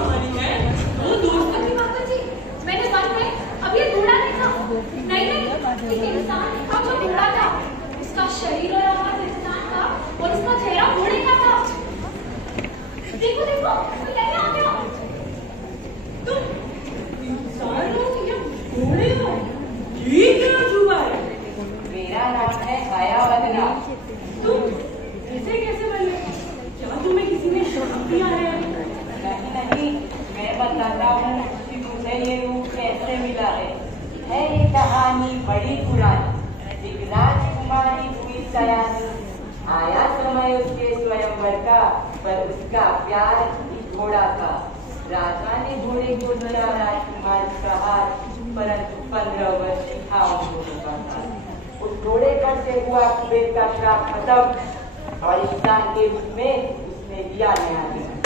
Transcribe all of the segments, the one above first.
कहानी है वो दोस्त की। माता जी, मैंने बात में अब ये घोड़ा देखा। नहीं एक इंसान था जो घोड़ा था। इसका शरीर और आवाज इंसान का और इसका चेहरा घोड़े का था। देखो देखो कैसे आ गया। तुम इंसान हो या घोड़े हो? ये क्या जुआ है? मेरा नाम है हयावदना। तुम कैसे बन गए? क्या तुम्हें किसी ने श्राप दिया है? नहीं, मैं बताता हूँ कि मुझे ये रूप कैसे मिला है। ये कहानी बड़ी पुरानी। एक राजकुमारी हुई सयानी। आया समय उसके स्वयंवर का, पर उसका प्यार एक घोड़ा था। राजा ने घोड़े को दिया राजकुमारी का हार, परंतु 15 वर्ष था उन का था। उस घोड़े पर से हुआ कुबेर का श्राप खत्म और इंसान के रूप में उसने दिया नया जन्म।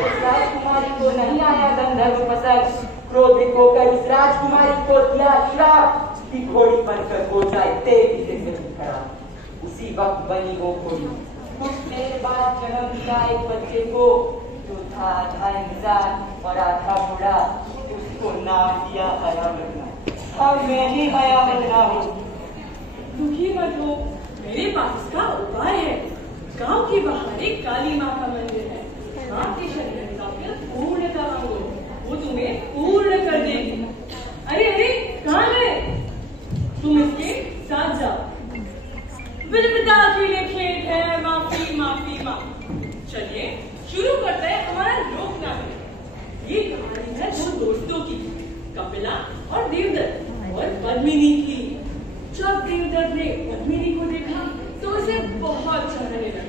उस राजकुमारी को नहीं आया गंधर्व पसंद। क्रोधित होकर उस राजकुमारी को दिया श्राप कि घोड़ी बनकर हो जाए तेजी से गति खराब। उसी वक्त बनी वो घोड़ी। कुछ देर बाद जन्म दिया एक बच्चे को जो था आधा इंसान और आधा घोड़ा। उसको नाम दिया हयावदना। अब मैं ही हयावदना हूँ। दुखी मत हो, मेरे पास इसका उपाय है। गांव के बाहर एक काली माँ का मंदिर है। माँ के शरीर का पूर्णता मांगो, वो तुम्हें पूर्ण कर देगी। अरे अरे कहाँ गए? तुम इसके साथ जाओ। विलविता अकेले खेत है, माफी माफी माफी। चलिए शुरू करते हैं हमारा लोक नाटक। ये कहानी है दो दोस्तों की, कपिला और देवदत्त और पद्मिनी की। जब देवदत्त ने पद्मिनी को देखा तो उसे बहुत चढ़ने लगा।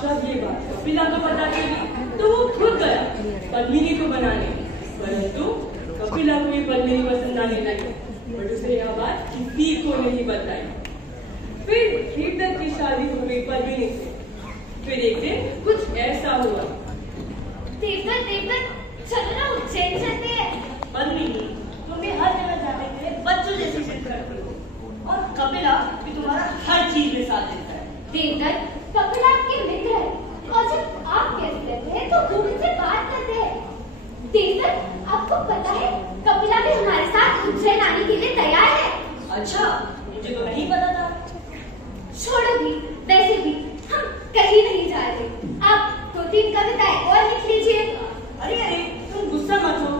जब ये बात कपिला को पता चली तो वो खुद गया पद्मिनी को बनाने, परंतु कपिला को भी पद्मिनी पसंद आने लगी। बट उसे यह बात किसी को नहीं बताई। फिर देवदत्त की शादी हो गई पद्मिनी से। फिर एक दिन कुछ ऐसा हुआ। देवदत्त चलो ना उज्जैन चलते हैं। पद्मिनी, तुम्हें हर जगह जाने के लिए बच्चों जैसी जिद करती हो, और कपिला भी तुम्हारा हर चीज में साथ देता है। देवदत्त, कपिला आपके मित्र है और जब आप कहते हैं तो खूब से बात करते हैं। देवदत्त, आपको पता है कपिला भी हमारे साथ उज्जैन आने के लिए तैयार है। अच्छा, मुझे तो नहीं पता था। छोड़ो भी, वैसे भी हम कहीं नहीं जा रहे। आप 2-3 कविताएं और लिख लीजिए। अरे अरे, तुम गुस्सा मत हो।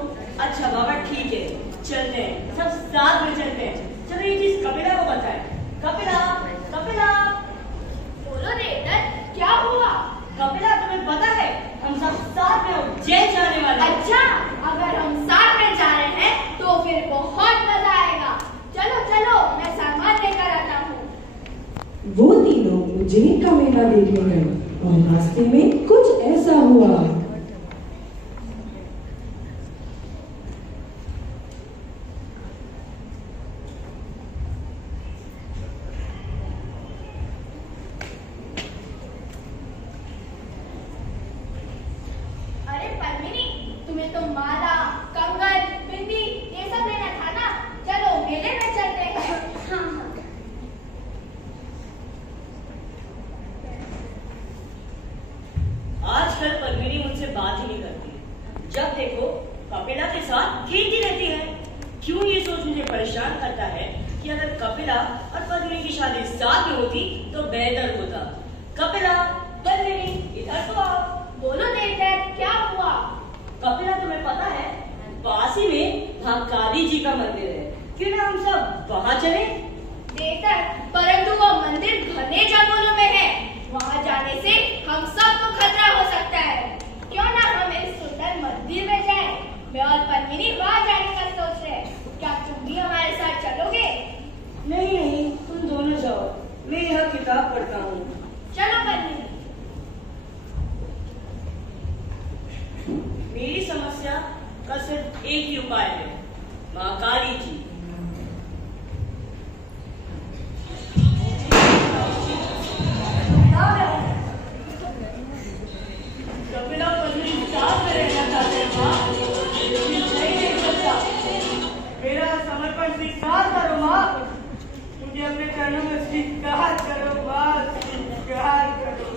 अच्छा बाबा ठीक है, चलते हैं, सब साथ में चलते हैं। चलो ये चीज कपिला को बताए। कपिला, कपिला, बोलो देवदत्त, क्या हुआ? कपिला तुम्हें पता है हम सब साथ में उज्जैन जाने वाले हैं। अच्छा, अगर हम साथ में जा रहे हैं तो फिर बहुत मजा आएगा। चलो चलो, मैं सामान लेकर आता हूँ। वो तीनों उज्जैन का मेला देखने गए और रास्ते में कुछ ऐसा हुआ। अरे पद्मिनी, तुम्हें तो माला, कंगन, बिंदी ये सब लेना था ना। चलो मेले में चलते हैं। हाँ। आजकल पद्मिनी मुझसे बात ही नहीं करती। जब देखो कपिला के साथ खेलती रहती है। क्यों ये सोच मुझे परेशान करता है कि अगर कपिला और पद्मिनी की शादी साथ में होती तो बेहतर होता। कपिला, पद्मिनी, इधर तो आओ। बोलो देवदत्त, क्या हुआ? कपिला तुम्हें पता है पास ही में वहाँ काली जी का मंदिर है, क्यों ना हम सब वहाँ चले? देवदत्त, परंतु वो मंदिर घने जंगलों में है। वहाँ जाने से हम सबको खतरा हो सकता है। क्यों ना हम इस सुंदर मंदिर में जाएं? मैं और पद्मिनी वहाँ जाने का सोच रहे हैं। क्या तुम भी हमारे साथ चलोगे? नहीं नहीं, तुम दोनों जाओ, मैं यह किताब पढ़ता हूँ। चलो पद्मिनी। मेरी समस्या का सिर्फ एक ही उपाय है, माँ काली जी। कपिला पद्मिनी साथ में रहना चाहते हैं माँ, नहीं सकता। मेरा समर्पण स्वीकार करो माँ, मुझे अपने चरणों में स्वीकार करो माँ, स्वीकार करो।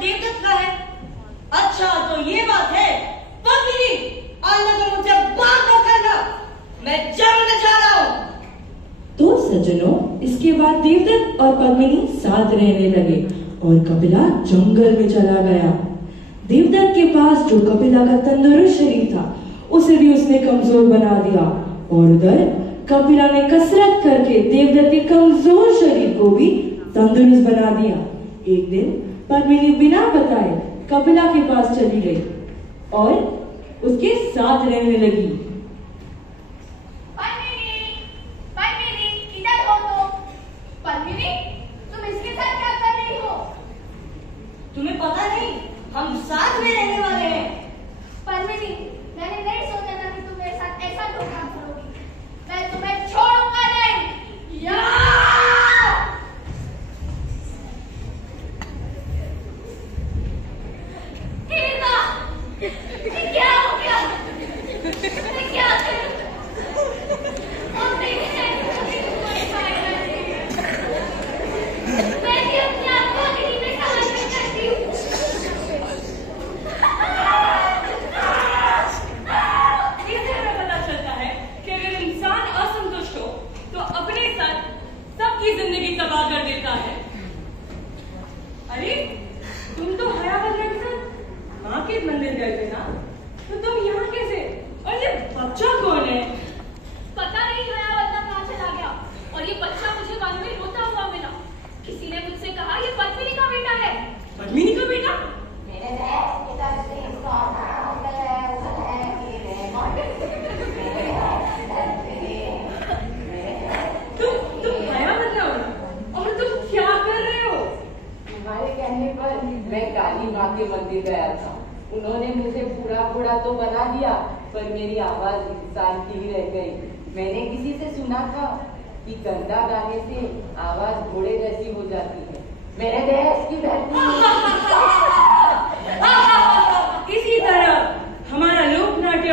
देवदत्त का है। अच्छा तो ये बात है। पत्नी आइंदा तो मुझसे बात न करना, मैं जंग जा रहा हूँ। तो सज्जनों, इसके बाद देवदत्त और पद्मिनी साथ रहने लगे और कपिला जंगल में चला गया। देवदत्त के पास जो कपिला का तंदुरुस्त शरीर था, उसे भी उसने कमजोर बना दिया और उधर कपिला ने कसरत करके देवदत्त के कमजोर शरीर को भी तंदुरुस्त बना दिया। एक दिन पद्मिनी बिना बताए कपिला के पास चली गई और उसके साथ रहने लगी। पद्मिनी, किधर हो तुम? पद्मिनी, तुम इसके साथ क्या कर रही हो? तुम्हें पता नहीं, हम साथ में रहने वाले हैं। पद्मिनी, मैंने नहीं सोचा था कि तुम मेरे साथ ऐसा धोखा करोगी। मैं तुम्हें छोड़ूंगा नहीं। या! ये क्या हो गया? मैं क्या करूं? मैं भी अपने आप को अग्नि में समर्पित करती हूँ। इससे हमें पता चलता है कि अगर इंसान असंतुष्ट हो तो अपने साथ सबकी जिंदगी तबाह कर देता है। अरे तुम तो हयावल्लभ के साथ माँ के मंदिर गए थे ना, तो तुम यहाँ कैसे? और ये बच्चा कौन है? पता नहीं हयावल्लभ कहाँ चला गया और ये बच्चा मुझे वन में रोता हुआ मिला। किसी ने मुझसे कहा ये पद्मिनी का बेटा है। पद्मिनी का बेटा? मेरे देश की तरफ से इसको नाम है तुम हयावल्लभ हो ना? और तुम क्या कर रहे हो? तुम्हारे कहने पर मैं काली माँ के मंदिर गया था। उन्होंने मुझे बूढ़ा तो बना दिया, पर मेरी आवाज इंसान की ही रह गई। मैंने किसी से सुना था कि गंदा गाने से आवाज घोड़े जैसी हो जाती है। मेरे देश की धरती इसी तरह हमारा लोक नाट्य